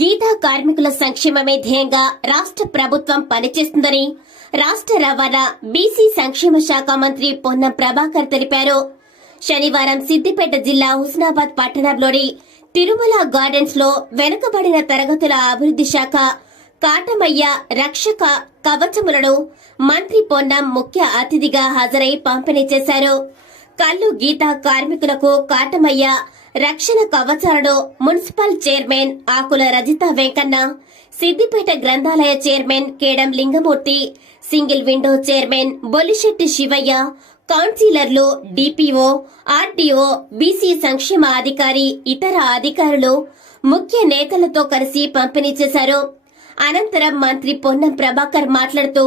గీతా కార్మికుల సంక్షేమమే ధ్యేయంగా రాష్ట్ర ప్రభుత్వం పనిచేస్తుందని రాష్ట్ర రవాణా బీసీ సంక్షేమ శాఖ మంత్రి పొన్నం ప్రభాకర్ తెలిపారు. శనివారం సిద్దిపేట జిల్లా హుస్నాబాద్ పట్టణంలోని తిరుమల గార్డెన్స్ లో వెనుకబడిన తరగతుల అభివృద్ధి శాఖ కాటమయ్య రక్షక కవచములను మంత్రి పొన్నం ముఖ్య అతిథిగా హాజరై పంపిణీ చేశారు. కల్లు గీతా కార్మికులకు కాటమయ్య రక్షణ కవచాలను మున్సిపల్ చైర్మన్ ఆకుల రజిత వెంకన్న, సిద్దిపేట గ్రంథాలయ chairman Kedam Lingamurthy, single window chairman Bolishetty Shivaiah, కౌన్సిలర్లు, డిపిఓ, ఆర్డీఓ, బీసీ సంక్షేమ అధికారి, ఇతర అధికారులు ముఖ్య నేతలతో కలిసి పంపిణీ చేశారు. అనంతరం మంత్రి పొన్నం ప్రభాకర్ మాట్లాడుతూ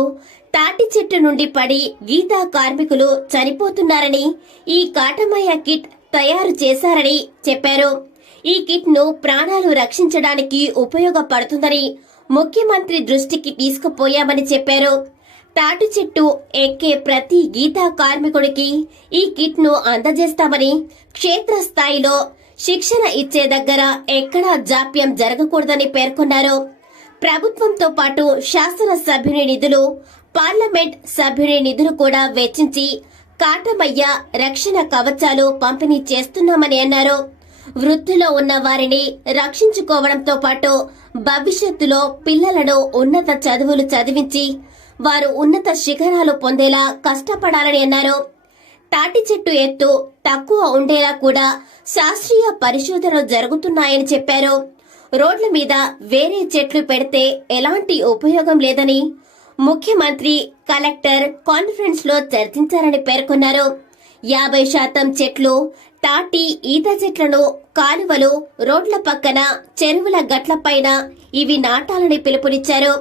తాటి చెట్టు నుండి పడి గీతా కార్మికులు చనిపోతున్నారని ఈ కాటమయ్య కిట్ తయారు చేశారని చెప్పారు. ఈ కిట్ ను ప్రాణాలు రక్షించడానికి ఉపయోగపడుతుందని ముఖ్యమంత్రి దృష్టికి తీసుకుపోయామని చెప్పారు. తాటి చెట్టు ఎక్కే ప్రతి గీతా కార్మికుడికి ఈ కిట్ ను అందజేస్తామని, క్షేత్రస్థాయిలో శిక్షణ ఇచ్చే దగ్గర ఎక్కడా జాప్యం జరగకూడదని పేర్కొన్నారు. ప్రభుత్వంతో పాటు శాసనసభ్యుని నిధులు, పార్లమెంట్ సభ్యుని నిధులు కూడా వెచ్చించి కాటమయ్య రక్షణ కవచాలు పంపిణీ చేస్తున్నామని అన్నారు. వృత్తిలో ఉన్న వారిని రక్షించుకోవడంతో పాటు భవిష్యత్తులో పిల్లలను ఉన్నత చదువులు చదివించి వారు ఉన్నత శిఖరాలు పొందేలా కష్టపడాలని అన్నారు. తాటి చెట్టు ఎత్తు తక్కువ ఉండేలా కూడా శాస్త్రీయ పరిశోధనలు జరుగుతున్నాయని చెప్పారు. రోడ్ల మీద వేరే చెట్లు పెడితే ఎలాంటి ఉపయోగం లేదని ముఖ్యమంత్రి, కలెక్టర్ కాన్ఫరెన్స్ లో చర్చించారని పేర్కొన్నారు. 50% చెట్లు, తాటి, ఈత చెట్లను కాలువలు, రోడ్ల పక్కన, చెరువుల గట్లపైన ఇవి నాటాలని పిలుపునిచ్చారు.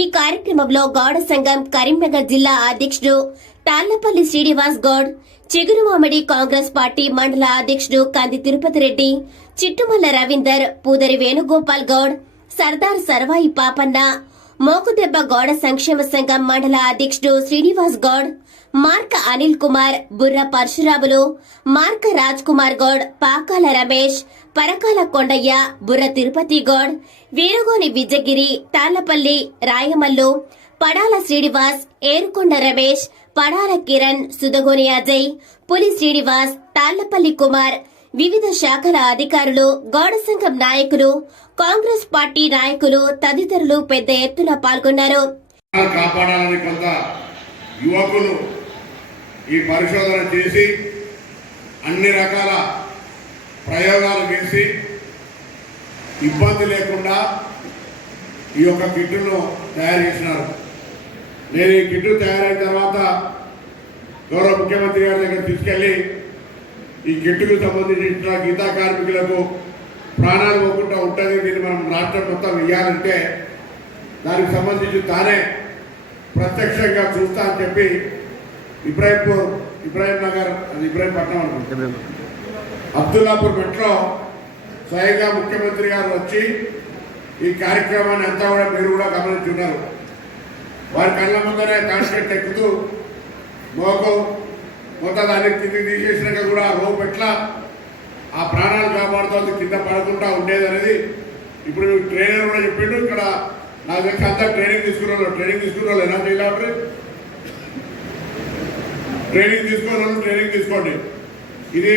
ఈ కార్యక్రమంలో గౌడ సంఘం కరీంనగర్ జిల్లా అధ్యక్షుడు తాళ్లపల్లి శ్రీనివాస్ గౌడ్, చిగురుమామిడి కాంగ్రెస్ పార్టీ మండల అధ్యక్షుడు కంది తిరుపతి రెడ్డి, చిట్టుమల్ల రవీందర్, పూదరి వేణుగోపాల్ గౌడ్, సర్దార్ సర్వాయి పాపన్న, మోకుదెబ్బ గౌడ సంక్షేమ సంఘం మండల అధ్యక్షుడు శ్రీనివాస్ గౌడ్, మార్క అనిల్ కుమార్, బుర్ర పరశురాములు, మార్క రాజ్ కుమార్ గౌడ్, పాకాల రమేష్, పరకాల కొండయ్య, బుర్ర తిరుపతి గౌడ్, వీరగోని విజయగిరి, తాళ్లపల్లి రాయమల్లు, పడాల శ్రీనివాస్, ఏరుకొండ రమేష్, పడాల కిరణ్, సుదగోని అజయ్, పులి శ్రీనివాస్, తాళ్లపల్లి కుమార్, వివిధ శాఖల అధికారులు, గౌడ సంఘం నాయకులు, కాంగ్రెస్ పార్టీ నాయకులు తదితరులు పెద్ద ఎత్తున పాల్గొన్నారు. కాపాడాలని కొంత యువకులు ఈ పరిశోధన చేసి అన్ని రకాల ప్రయోగాలు చేసి ఇబ్బంది లేకుండా ఈ యొక్క కిట్టును తయారు చేసినారు. నేను ఈ కిట్టు తయారైన తర్వాత గౌరవ ముఖ్యమంత్రి గారి దగ్గర తీసుకెళ్లి ఈ కిట్టుకు సంబంధించిన గీతా కార్మికులకు ప్రాణాలు పోకుండా ఉంటుంది, దీన్ని మనం రాష్ట్రం మొత్తం ఇవ్వాలంటే దానికి సంబంధించి తానే ప్రత్యక్షంగా చూస్తా అని చెప్పి ఇబ్రాహీం నగర్, అది ఇబ్రాహీంపట్నం అనుకుంటున్నాం, అబ్దుల్లాపూర్ మెట్లో స్వయంగా ముఖ్యమంత్రి గారు వచ్చి ఈ కార్యక్రమాన్ని అంతా కూడా మీరు కూడా గమనించున్నారు. వారి కళ్ళ ముందరే కాన్సెప్ట్ ఎక్కుతూ మొత్తం దాన్ని కింద తీసేసినాక కూడా రోప్ ఎట్లా ఆ ప్రాణాలు కాపాడుతుంది, కింద పడకుండా ఉండేది అనేది ఇప్పుడు ట్రైనర్ కూడా చెప్పిండు. ఇక్కడ నాకు తెలిసి అంతా ట్రైనింగ్ తీసుకున్న వాళ్ళు ఎలా చేయాలి, ట్రైనింగ్ తీసుకోండి. ఇది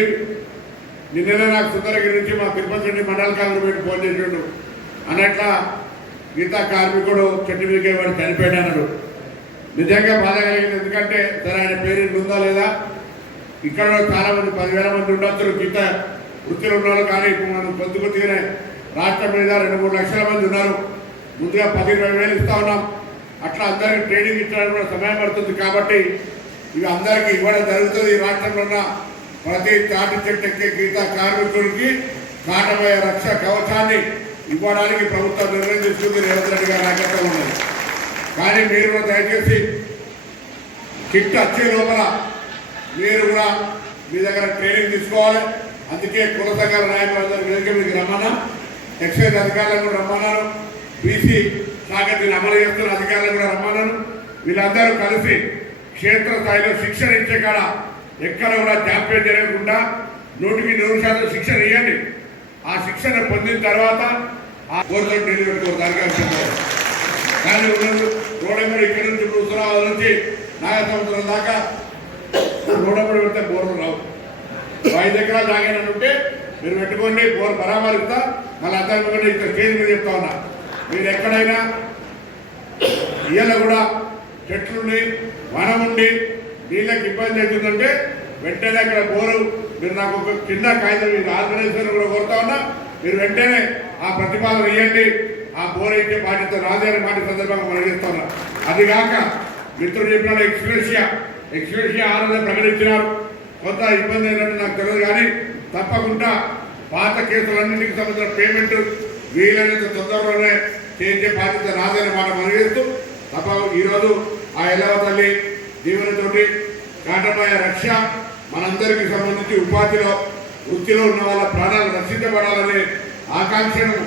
నిన్ననే నాకు సుందరగిరి నుంచి మా తిరుపతి నుండి మండల కాంగ్రెస్ ఫోన్ చేసిండు. అన్నట్లా గీతా కార్మికుడు చెట్టు మీదకే వాడు చనిపోయాడు అన్నాడు. నిజంగా బాధ కలిగింది. ఎందుకంటే సరే ఆయన పేరు ఉందా లేదా, ఇక్కడ చాలా మంది 10,000 మంది ఉండొచ్చు గీత వృత్తిలో ఉన్నారు. కానీ ఇప్పుడు మనం కొద్దిగానే రాష్ట్రం మీద 2-3 లక్షల మంది ఉన్నారు. ముందుగా 10-20 ఇస్తా ఉన్నాం. అట్లా అందరికీ ట్రైనింగ్ ఇచ్చడానికి కూడా సమయం పడుతుంది. కాబట్టి ఇవి అందరికీ ఇవ్వడం జరుగుతుంది. ఈ రాష్ట్రంలో ఉన్న ప్రతి తాటి చెట్టు ఎక్కే గీతా కార్మికుడికి కాటమయ్య రక్ష కవచాన్ని ఇవ్వడానికి ప్రభుత్వం నిర్ణయం తీసుకుంది. రేవంత్ రెడ్డి గారి నాయకత్వం ఉన్నది. కానీ మీరు కూడా దయచేసి కిట్ వచ్చే లోపల మీరు కూడా మీ దగ్గర ట్రైనింగ్ తీసుకోవాలి. అందుకే కుల సంఘాల నాయకులందరూ మీకు రమ్మన్నా, ఎక్సైజ్ అధికారులను కూడా రమ్మన్నారు, బీసీ శాఖ దీన్ని అమలు చేస్తున్న అధికారులను కూడా రమ్మన్నాను. వీళ్ళందరూ కలిసి క్షేత్రస్థాయిలో శిక్షణ ఇచ్చే కాడ ఎక్కడ కూడా జాప్యం జరగకుండా 100% శిక్షణ ఇవ్వండి. ఆ శిక్షణ పొందిన తర్వాత ఆ బోర్డులో నీళ్ళు పెట్టుకోవడానికి అనుకుంటారు. కానీ రోడెంబడి ఇక్కడ నుంచి ఉత్తరాల నుంచి నాగసముద్రం దాకా రోడెంబడి పెడితే బోర్లు రావు. 5 ఎకరాలు తాగానని ఉంటే మీరు పెట్టుకోండి, బోర్ బరాబర్ ఇస్తా. మళ్ళీ అందరికీ ఇక్కడ స్టేజ్ మీద చెప్తా ఉన్నా, మీరు ఎక్కడైనా ఇళ్ళ కూడా చెట్లుండి వనం ఉండి నీళ్ళకి ఇబ్బంది అవుతుందంటే వెంటనే అక్కడ బోరు మీరు నాకు ఒక చిన్న కాగితం ఆర్గనైజేషన్ కూడా కోరుతా ఉన్నా, మీరు వెంటనే ఆ ప్రతిపాదన ఇవ్వండి. ఆ బోర్ అయితే బాధ్యత రాజధాని మాట సందర్భంగా మనం చేస్తా ఉన్నాం. అది కాక మిత్రులు చెప్పిన ఎక్స్ప్రెషియా ఆరోగ్యం ప్రకటించినారు. కొంత ఇబ్బంది అయినట్టు నాకు తెలియదు, కానీ తప్పకుండా పాత కేసులన్నింటికి సంబంధించిన పేమెంట్ వీలైనంత తొందరలోనే చేసే బాధ్యత రాజధాని మాట మనం చేస్తూ తప్ప ఈరోజు ఆ ఎల్లవ తల్లి దీవెనతోటి కాటమాయ రక్ష మనందరికీ సంబంధించి ఉపాధిలో వృత్తిలో ఉన్న వాళ్ళ ప్రాణాలు రక్షించబడాలనే ఆకాంక్షను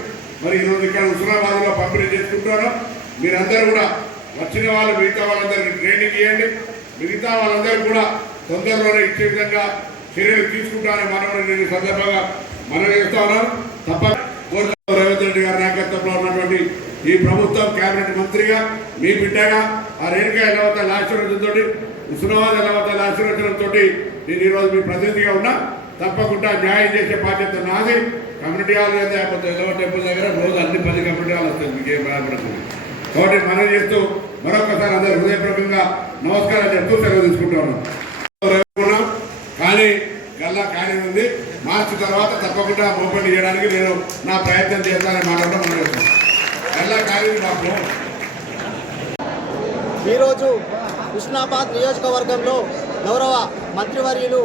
మరి ఈరోజు ఇక్కడ హుస్నాబాద్లో పంపిణీ చేసుకుంటున్నాను. మీరందరూ కూడా వచ్చిన వాళ్ళు మిగతా వాళ్ళందరికీ ట్రైనింగ్ ఇవ్వండి. మిగతా వాళ్ళందరూ కూడా తొందరలోనే ఇచ్చే విధంగా చర్యలు తీసుకుంటారని నేను సందర్భంగా మనం చేస్తా ఉన్నాను. తప్ప రేవంత్ రెడ్డి గారి నాయకత్వంలో ఉన్నటువంటి ఈ ప్రభుత్వం కేబినెట్ మంత్రిగా మీ బిడ్డగా ఆ రేణుకా ఎల్లవతల ఆశీర్వచనంతో హుస్నాబాద్ ఎల్లవతల ఆశీర్వచనంతో నేను ఈరోజు మీ ప్రతినిధిగా ఉన్నా. తప్పకుండా న్యాయం చేసే బాధ్యత నాది. కమ్యూనిటీ హాల్ అయితే ఎల్లవ టెంపుల్ దగ్గర రోజు అన్ని 10 కమ్యూనిటీ హాల్ వస్తుంది, మీకేం భయపడుతుంది. కాబట్టి మనం చేస్తూ మరొకసారి అందరూ హృదయపూర్వకంగా నమస్కారం చెప్తూ సెలవు తీసుకుంటున్నాం. కానీ గల్లా ఖాళీ ఉంది. మార్చి తర్వాత తప్పకుండా ఓపెన్ చేయడానికి నేను నా ప్రయత్నం చేస్తానని మాట్లాడడం మనం చేస్తాం. గల్లా ఖాళీ మాకు ఈరోజు హుస్నాబాద్ నియోజకవర్గంలో గౌరవ మంత్రివర్యులు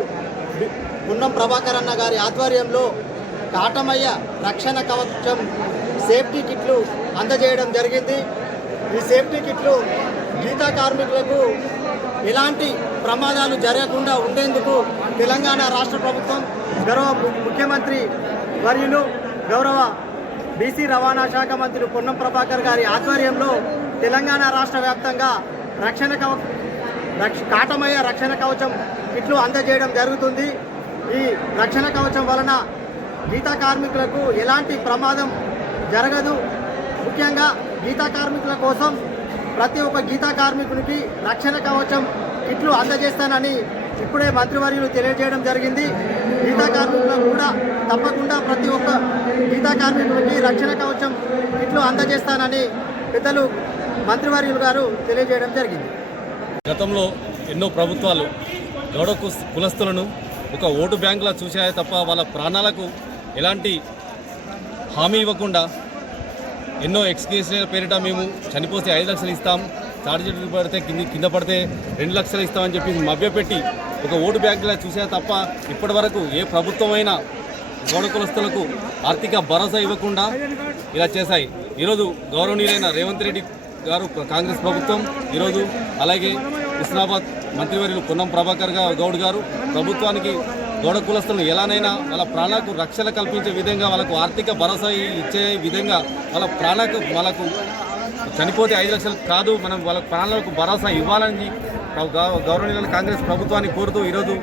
పున్నం ప్రభాకర్ అన్న గారి ఆధ్వర్యంలో కాటమయ్య రక్షణ కవచం సేఫ్టీ కిట్లు అందజేయడం జరిగింది. ఈ సేఫ్టీ కిట్లు గీతా కార్మికులకు ఎలాంటి ప్రమాదాలు జరగకుండా ఉండేందుకు తెలంగాణ రాష్ట్ర ప్రభుత్వం గౌరవ ముఖ్యమంత్రి వర్యులు గౌరవ బీసీ రవాణా శాఖ మంత్రి పొన్నం ప్రభాకర్ గారి ఆధ్వర్యంలో తెలంగాణ రాష్ట్ర వ్యాప్తంగా కాటమయ్య రక్షణ కవచం కిట్లు అందజేయడం జరుగుతుంది. ఈ రక్షణ కవచం వలన గీతా కార్మికులకు ఎలాంటి ప్రమాదం జరగదు. ముఖ్యంగా గీతా కార్మికుల కోసం ప్రతి ఒక్క గీతా కార్మికునికి రక్షణ కవచం కిట్లు అందజేస్తానని ఇప్పుడే మంత్రివర్యులు తెలియజేయడం జరిగింది. గీతా కార్మికులకు కూడా తప్పకుండా ప్రతి ఒక్క గీతా కార్మికునికి రక్షణ కవచం కిట్లు అందజేస్తానని పెద్దలు మంత్రివర్యులు గారు తెలియజేయడం జరిగింది. గతంలో ఎన్నో ప్రభుత్వాలు గౌడ కులస్తులను ఒక ఓటు బ్యాంకులా చూశాయే తప్ప వాళ్ళ ప్రాణాలకు ఎలాంటి హామీ ఇవ్వకుండా ఎన్నో ఎక్స్కేషన్ పేరిట మేము చనిపోతే 5 లక్షలు ఇస్తాం, చార్జెట్ పడితే కింద పడితే 2 లక్షలు ఇస్తామని చెప్పి మభ్యపెట్టి ఒక ఓటు బ్యాంకులా చూసే తప్ప ఇప్పటి వరకు ఏ ప్రభుత్వమైనా గౌడ కులస్తులకు ఆర్థిక భరోసా ఇవ్వకుండా ఇలా చేశాయి. ఈరోజు గౌరవనీయులైన రేవంత్ రెడ్డి గారు కాంగ్రెస్ ప్రభుత్వం ఈరోజు అలాగే హుస్నాబాద్ మంత్రివర్యులు పొన్నం ప్రభాకర్ గౌడ్ గారు ప్రభుత్వానికి గౌడ కులస్తులను ఎలానైనా వాళ్ళ ప్రాణాలకు రక్షణ కల్పించే విధంగా వాళ్ళకు ఆర్థిక భరోసా ఇచ్చే విధంగా వాళ్ళకు చనిపోతే 5 లక్షలు కాదు, మనం వాళ్ళ ప్రాణాలకు భరోసా ఇవ్వాలని గౌరవనీయులైన కాంగ్రెస్ ప్రభుత్వాన్ని కోరుతూ ఈరోజు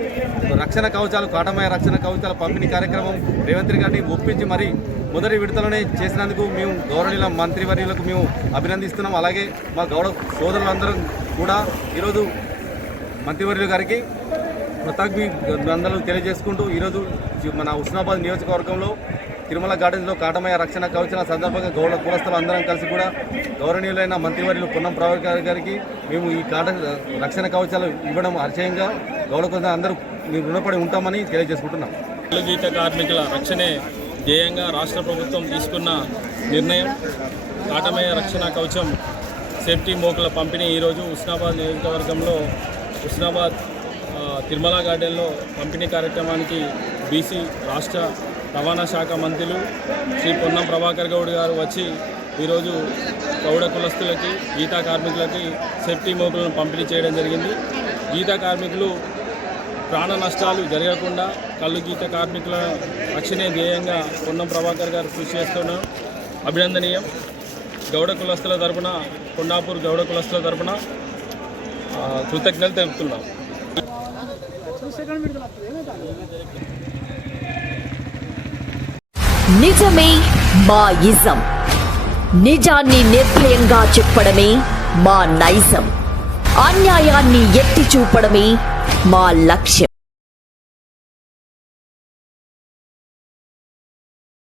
రక్షణ కవచాలు కాటమయ్య రక్షణ కవచాల పంపిణీ కార్యక్రమం రేవంత్ రెడ్డి గారిని ఒప్పించి మరి మొదటి విడతలోనే చేసినందుకు మేము గౌరవనీయుల మంత్రివర్యులకు మేము అభినందిస్తున్నాం. అలాగే మా గౌడ సోదరులందరం కూడా ఈరోజు మంత్రివర్యుల గారికి కృతజ్ఞతలు తెలియజేసుకుంటూ ఈరోజు మన హుస్నాబాద్ నియోజకవర్గంలో తిరుమల గార్డెన్స్లో కాటమయ్య రక్షణ కవచాల సందర్భంగా గౌడ కులస్తులు అందరం కలిసి కూడా గౌరవనీయులైన మంత్రివర్యులు పొన్నం ప్రభాకర్ గారికి మేము ఈ రక్షణ కవచాలు ఇవ్వడం అతిశయంగా గౌడ కులస్తులు అందరూ మేము రుణపడి ఉంటామని తెలియజేసుకుంటున్నాం. గీత కార్మికుల రక్షణే ధ్యేయంగా రాష్ట్ర ప్రభుత్వం తీసుకున్న నిర్ణయం కాటమయ్య రక్షణ కవచం సేఫ్టీ మోకుల పంపిణీ ఈరోజు హుస్నాబాద్ నియోజకవర్గంలో హుస్నాబాద్ తిరుమల గార్డెన్లో పంపిణీ కార్యక్రమానికి బీసీ రాష్ట్ర రవాణా శాఖ మంత్రులు శ్రీ పొన్నం ప్రభాకర్ గౌడ్ గారు వచ్చి ఈరోజు గౌడ కులస్తులకి గీతా కార్మికులకి సేఫ్టీ మోకులను పంపిణీ చేయడం జరిగింది. గీతా కార్మికులు ప్రాణ నష్టాలు జరగకుండా కళ్ళు గీత కార్మికుల రక్షణే ధ్యేయంగా పొన్నం ప్రభాకర్ గారు కృషి చేస్తున్న అభినందనీయం. గౌడ కులస్తుల తరపున కొండాపూర్ గౌడ కులస్తుల తరపున కృతజ్ఞతలు తెలుపుతున్నాం. నిజమే మా ఇజం. నిజాన్ని నిర్భయంగా చెప్పడమే మా నైజం. అన్యాయాన్ని ఎత్తి చూపడమే మా లక్ష్యం.